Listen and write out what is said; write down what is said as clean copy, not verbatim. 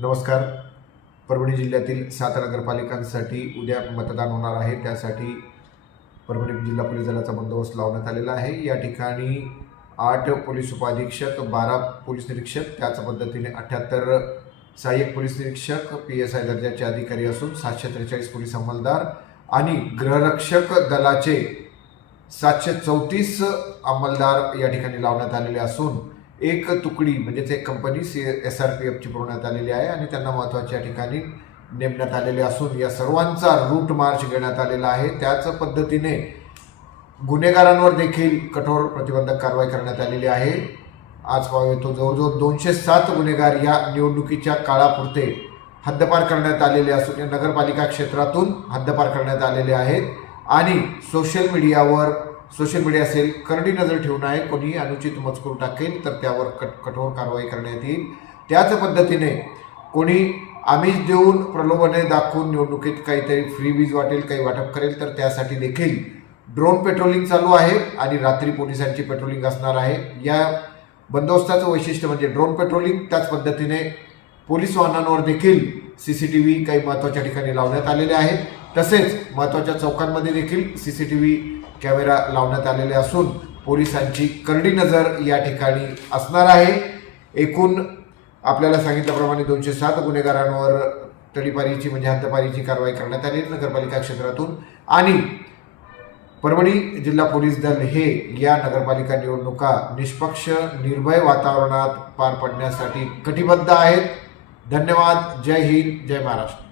नमस्कार. परभणी जिल्ह्यातील 7 नगरपालिकांसाठी उद्या मतदान होणार आहे. त्यासाठी परभणी जिल्हा पोलीस दलाचा बंदोबस्त लावण्यात आलेला आहे. या ठिकाणी 8 पोलीस उपअधीक्षक, 12 पोलीस निरीक्षक, त्याच पद्धतीने 78 सहाय्यक पोलीस निरीक्षक, PSI दर्जाचे अधिकारी असून 743 पोलीस अंमलदार आणि गृहरक्षक दलाचे 734 अंमलदार या ठिकाणी लावण्यात आलेले असून एक तुकडी म्हणजेच एक कंपनी SRPFची पुरवण्यात आलेली आहे आणि त्यांना महत्त्वाच्या ठिकाणी नेमण्यात आलेले असून या सर्वांचा रूट मार्च घेण्यात आलेला आहे. त्याच पद्धतीने गुन्हेगारांवर देखील कठोर प्रतिबंधक कारवाई करण्यात आलेली आहे. आज पाहतो जवळजवळ 207 गुन्हेगार या निवडणुकीच्या काळापुरते हद्दपार करण्यात आलेले असून या नगरपालिका क्षेत्रातून हद्दपार करण्यात आलेले आहेत आणि सोशल मीडिया असेल करडी नजर ठेवून आहे. कोणी अनुचित मजकूर टाकेल तर त्यावर कठोर कारवाई करण्यात येईल. त्याच पद्धतीने कोणी आमिष देऊन प्रलोभने दाखवून निवडणुकीत काहीतरी फ्री वीज वाटेल, काही वाटप करेल तर त्यासाठी देखील ड्रोन पेट्रोलिंग चालू आहे आणि रात्री पोलिसांची पेट्रोलिंग असणार आहे. या बंदोबस्ताचं वैशिष्ट्य म्हणजे ड्रोन पेट्रोलिंग. त्याच पद्धतीने पोलीस वाहनांवर देखील CCTV काही महत्त्वाच्या ठिकाणी लावण्यात आलेले आहेत. तसेच महत्त्वाच्या चौकांमध्ये देखील CCTV कॅमेरा लावण्यात आलेले असून पोलिसांची करडी नजर या ठिकाणी असणार आहे. एकूण आपल्याला सांगितल्याप्रमाणे 207 गुन्हेगारांवर तडीपारीची म्हणजे हद्दपारीची कारवाई करण्यात आली नगरपालिका क्षेत्रातून आणि परभणी जिल्हा पोलीस दल हे या नगरपालिका निवडणुका निष्पक्ष निर्भय वातावरणात पार पडण्यासाठी कटिबद्ध आहेत. धन्यवाद. जय हिंद, जय महाराष्ट्र.